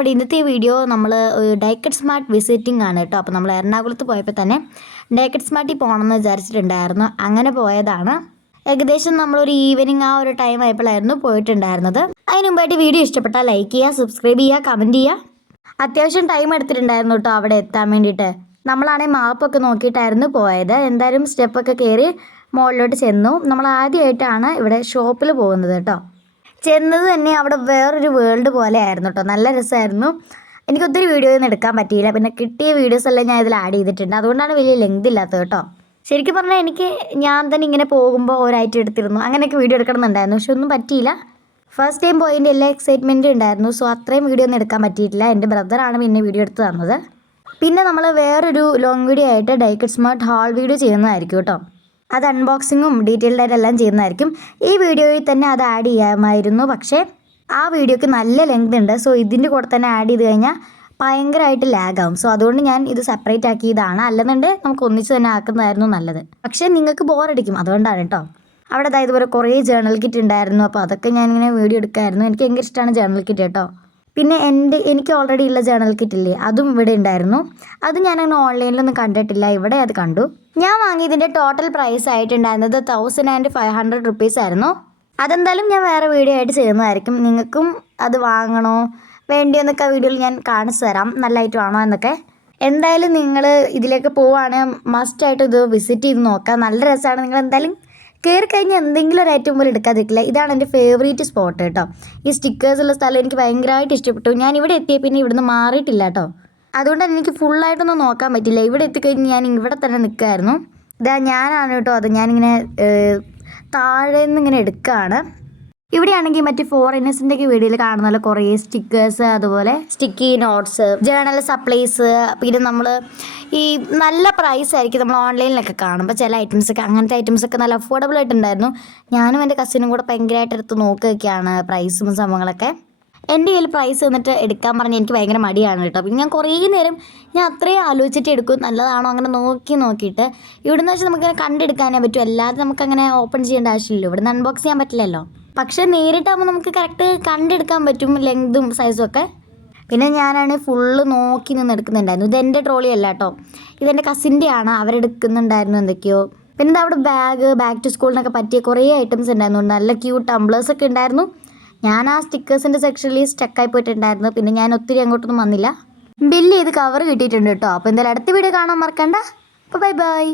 ഇവിടെ ഇന്നത്തെ വീഡിയോ നമ്മൾ ഡൈക്കറ്റ് സ്മാർട്ട് വിസിറ്റിംഗ് ആണ് കേട്ടോ. അപ്പോൾ നമ്മൾ എറണാകുളത്ത് പോയപ്പോൾ തന്നെ ഡൈക്കറ്റ് സ്മാർട്ടിൽ പോകണമെന്ന് വിചാരിച്ചിട്ടുണ്ടായിരുന്നു. അങ്ങനെ പോയതാണ്. ഏകദേശം നമ്മളൊരു ഈവനിങ് ആ ഒരു ടൈം ആയപ്പോഴായിരുന്നു പോയിട്ടുണ്ടായിരുന്നത്. അതിന് മുമ്പായിട്ട് വീഡിയോ ഇഷ്ടപ്പെട്ടാൽ ലൈക്ക് ചെയ്യുക, സബ്സ്ക്രൈബ് ചെയ്യുക, കമൻറ്റ് ചെയ്യുക. അത്യാവശ്യം ടൈം എടുത്തിട്ടുണ്ടായിരുന്നു കേട്ടോ അവിടെ എത്താൻ വേണ്ടിയിട്ട്. നമ്മളാണെങ്കിൽ മാപ്പൊക്കെ നോക്കിയിട്ടായിരുന്നു പോയത്. എന്തായാലും സ്റ്റെപ്പൊക്കെ കയറി മുകളിലോട്ട് ചെന്നു. നമ്മൾ ആദ്യമായിട്ടാണ് ഇവിടെ ഷോപ്പിൽ പോകുന്നത് കേട്ടോ. ചെന്നത് തന്നെ അവിടെ വേറൊരു വേൾഡ് പോലെ ആയിരുന്നു കേട്ടോ. നല്ല രസമായിരുന്നു. എനിക്ക് ഒത്തിരി വീഡിയോയൊന്നും എടുക്കാൻ പറ്റിയില്ല. പിന്നെ കിട്ടിയ വീഡിയോസ് എല്ലാം ഞാൻ ഇതിൽ ആഡ് ചെയ്തിട്ടുണ്ട്. അതുകൊണ്ടാണ് വലിയ ലെങ്ത് ഇല്ലാത്തത് കേട്ടോ. ശരിക്കും പറഞ്ഞാൽ ഞാൻ തന്നെ ഇങ്ങനെ പോകുമ്പോൾ ഒരാഴ്ച എടുത്തിരുന്നു. അങ്ങനെയൊക്കെ വീഡിയോ എടുക്കണമെന്നുണ്ടായിരുന്നു. പക്ഷെ ഒന്നും പറ്റിയില്ല. ഫസ്റ്റ് ടൈം പോയതിൻ്റെ എല്ലാ എക്സൈറ്റ്മെൻറ്റും ഉണ്ടായിരുന്നു. സോ അത്രയും വീഡിയോ ഒന്നും എടുക്കാൻ പറ്റിയിട്ടില്ല. എൻ്റെ ബ്രദറാണ് പിന്നെ വീഡിയോ എടുത്ത് തന്നത്. പിന്നെ നമ്മൾ വേറൊരു ലോങ് വീഡിയോ ആയിട്ട് ഡൈക്കറ്റ് സ്മാർട്ട് ഹാൾ വീഡിയോ ചെയ്യുന്നതായിരിക്കും കേട്ടോ. അത് അൺബോക്സിങ്ങും ഡീറ്റെയിൽഡ് ആയിട്ടെല്ലാം ചെയ്യുന്നതായിരിക്കും. ഈ വീഡിയോയിൽ തന്നെ അത് ആഡ് ചെയ്യാമായിരുന്നു. പക്ഷേ ആ വീഡിയോയ്ക്ക് നല്ല ലെങ്ത് ഉണ്ട്. സോ ഇതിൻ്റെ കൂടെ തന്നെ ആഡ് ചെയ്ത് കഴിഞ്ഞാൽ ഭയങ്കരമായിട്ട് ലാഗാവും. സോ അതുകൊണ്ട് ഞാൻ ഇത് സെപ്പറേറ്റ് ആക്കിയതാണ്. അല്ലെന്നുണ്ട് നമുക്ക് ഒന്നിച്ച് തന്നെ ആക്കുന്നതായിരുന്നു നല്ലത്. പക്ഷേ നിങ്ങൾക്ക് ബോറടിക്കും, അതുകൊണ്ടാണ് കേട്ടോ. അവിടെ അതായത് ഇതുപോലെ കുറേ ജേർണൽ കിറ്റ് ഉണ്ടായിരുന്നു. അപ്പോൾ അതൊക്കെ ഞാനിങ്ങനെ വീഡിയോ എടുക്കായിരുന്നു. എനിക്ക് ഭയങ്കര ഇഷ്ടമാണ് ജേർണൽ കിറ്റ് കേട്ടോ. പിന്നെ എനിക്ക് ഓൾറെഡി ഉള്ള ജേർണൽ കിറ്റില്ലേ, അതും ഇവിടെ ഉണ്ടായിരുന്നു. അത് ഞാനങ്ങനെ ഓൺലൈനിലൊന്നും കണ്ടിട്ടില്ല. ഇവിടെ അത് കണ്ടു. ഞാൻ വാങ്ങിയതിൻ്റെ ടോട്ടൽ പ്രൈസ് ആയിട്ടുണ്ടായിരുന്നത് 1500 റുപ്പീസ് ആയിരുന്നു. അതെന്തായാലും ഞാൻ വേറെ വീഡിയോ ആയിട്ട് ചെയ്യുന്നതായിരിക്കും. നിങ്ങൾക്കും അത് വാങ്ങണോ വേണ്ടിയോ എന്നൊക്കെ വീഡിയോയിൽ ഞാൻ കാണിച്ചു തരാം, നല്ല ഐറ്റം ആണോ എന്നൊക്കെ. എന്തായാലും നിങ്ങൾ ഇതിലേക്ക് പോവുകയാണെങ്കിൽ മസ്റ്റായിട്ട് ഇത് വിസിറ്റ് ചെയ്ത് നോക്കാം. നല്ല രസമാണ്. നിങ്ങൾ എന്തായാലും കയറി കഴിഞ്ഞാൽ എന്തെങ്കിലും ഒരു ഐറ്റം പോലും എടുക്കാതിരിക്കില്ല. ഇതാണ് എൻ്റെ ഫേവറേറ്റ് സ്പോട്ട് കേട്ടോ. ഈ സ്റ്റിക്കേഴ്സുള്ള സ്ഥലം എനിക്ക് ഭയങ്കരമായിട്ട് ഇഷ്ടപ്പെട്ടു. ഞാൻ ഇവിടെ എത്തിയ പിന്നെ ഇവിടുന്ന് മാറിയിട്ടില്ല കേട്ടോ. അതുകൊണ്ട് തന്നെ എനിക്ക് ഫുള്ളായിട്ടൊന്നും നോക്കാൻ പറ്റില്ല. ഇവിടെ എത്തിക്കഴിഞ്ഞ് ഞാൻ ഇവിടെ തന്നെ നിൽക്കുമായിരുന്നു. ഞാനാണ് കേട്ടോ അത്. ഞാനിങ്ങനെ താഴെ നിന്ന് ഇങ്ങനെ എടുക്കുകയാണ്. ഇവിടെയാണെങ്കിൽ മറ്റ് ഫോറിനേഴ്സിൻ്റെയൊക്കെ വീഡിയോയിൽ കാണുന്ന കുറേ സ്റ്റിക്കേഴ്സ്, അതുപോലെ സ്റ്റിക്കി നോട്ട്സ്, ജേർണൽ സപ്ലൈസ്. പിന്നെ നമ്മൾ ഈ നല്ല പ്രൈസ് ആയിരിക്കും നമ്മൾ ഓൺലൈനിലൊക്കെ കാണുമ്പോൾ ചില ഐറ്റംസൊക്കെ. അങ്ങനത്തെ ഐറ്റംസൊക്കെ നല്ല അഫോർഡബിൾ ആയിട്ടുണ്ടായിരുന്നു. ഞാനും എൻ്റെ കസിനും കൂടെ ഭയങ്കരമായിട്ട് എടുത്ത് നോക്കുകയൊക്കെയാണ് പ്രൈസും സംഭവങ്ങളൊക്കെ. എൻ്റെ കയ്യിൽ പ്രൈസ് വന്നിട്ട് എടുക്കാൻ പറഞ്ഞ് എനിക്ക് ഭയങ്കര മടിയാണ് കേട്ടോ. പിന്നെ ഞാൻ കുറേ നേരം അത്രയും ആലോചിച്ചിട്ട് എടുക്കും, നല്ലതാണോ അങ്ങനെ നോക്കിയിട്ട്. ഇവിടുന്ന് വെച്ചാൽ നമുക്കിങ്ങനെ കണ്ടെടുക്കാനേ പറ്റും. അല്ലാതെ നമുക്കങ്ങനെ ഓപ്പൺ ചെയ്യേണ്ട ആവശ്യമില്ലല്ലോ. ഇവിടുന്ന് അൺബോക്സ് ചെയ്യാൻ പറ്റില്ലല്ലോ. പക്ഷേ നേരിട്ടാകുമ്പോൾ നമുക്ക് കറക്റ്റ് കണ്ടെടുക്കാൻ പറ്റും, ലെങ്തും സൈസും ഒക്കെ. പിന്നെ ഞാനാണ് ഫുള്ള് നോക്കി നിന്ന് എടുക്കുന്നുണ്ടായിരുന്നു. ഇതെൻ്റെ ട്രോളി അല്ല കേട്ടോ, ഇതെൻ്റെ കസിൻ്റെയാണ്. അവരെടുക്കുന്നുണ്ടായിരുന്നു എന്തൊക്കെയോ. പിന്നെ അവിടെ ബാക്ക് ടു സ്കൂളിനൊക്കെ പറ്റിയ കുറേ ഐറ്റംസ് ഉണ്ടായിരുന്നു. നല്ല ക്യൂട്ട് ടംബ്ലേഴ്സൊക്കെ ഉണ്ടായിരുന്നു. ഞാൻ ആ സ്റ്റിക്കേഴ്സിൻ്റെ സെക്ഷനിൽ സ്റ്റക്കായി പോയിട്ടുണ്ടായിരുന്നു. പിന്നെ ഞാൻ ഒത്തിരി അങ്ങോട്ടൊന്നും വന്നില്ല. ബില്ല് ചെയ്ത് കവർ കിട്ടിയിട്ടുണ്ട് കേട്ടോ. അപ്പോൾ എന്തായാലും അടുത്ത വീഡിയോ കാണാൻ മറക്കണ്ട. അപ്പോൾ ബൈ.